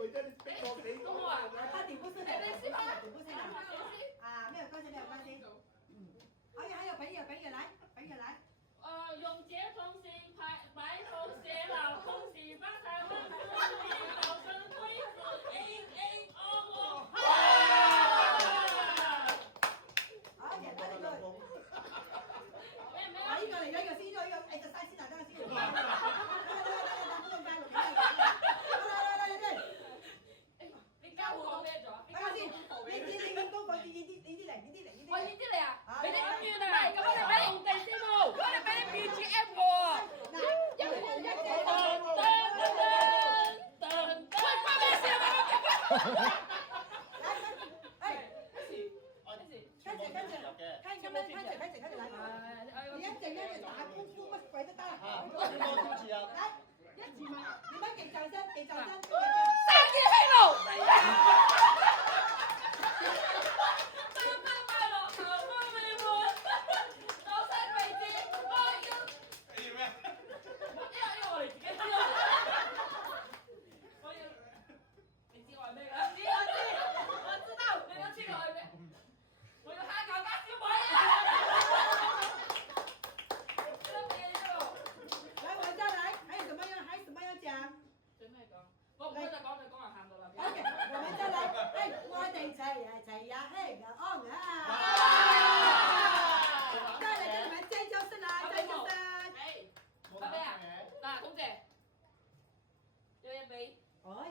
女仔，你逼我幾多啊？他點不是的，點不是的，點不是的。啊，沒有關係，沒有關係。還有朋友來，朋友來。用這通信擺好寫牢，同時發財萬事如意，早生貴子，A A O O。好，簡單啲句。呢個嚟咗，呢個先，呢個誒就曬先啦，等下先。你交我講咩咗？等下先，你功課，呢啲嚟。我呢啲嚟啊！你哋咁遠啊！咁我哋俾紅地先喎，我哋俾啲 BGM 喎。關咩事啊？開始來。你一陣咧就打功夫乜鬼都得。挑戰啊！來，一字嘛，你們給掌聲。生意興隆。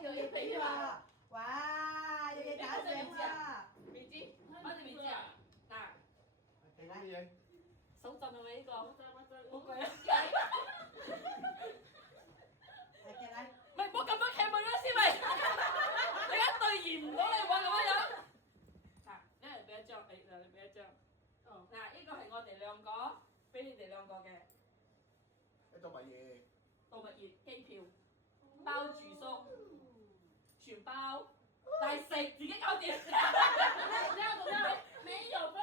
有嘢俾喎！哇，有嘢打賞喎！面紙，乜嘢面紙啊？嗱，乜嘢？手震係咪呢個？好貴啊！嚟，唔係，唔好咁樣企埋咗先咪，你一對延唔到你喎咁樣。嗱，一人俾一張，你俾一張。哦。嗱，呢個係我哋兩個，俾你哋兩個嘅。一種乜嘢？度蜜月機票，包住宿，全包，但係食自己搞掂。沒有不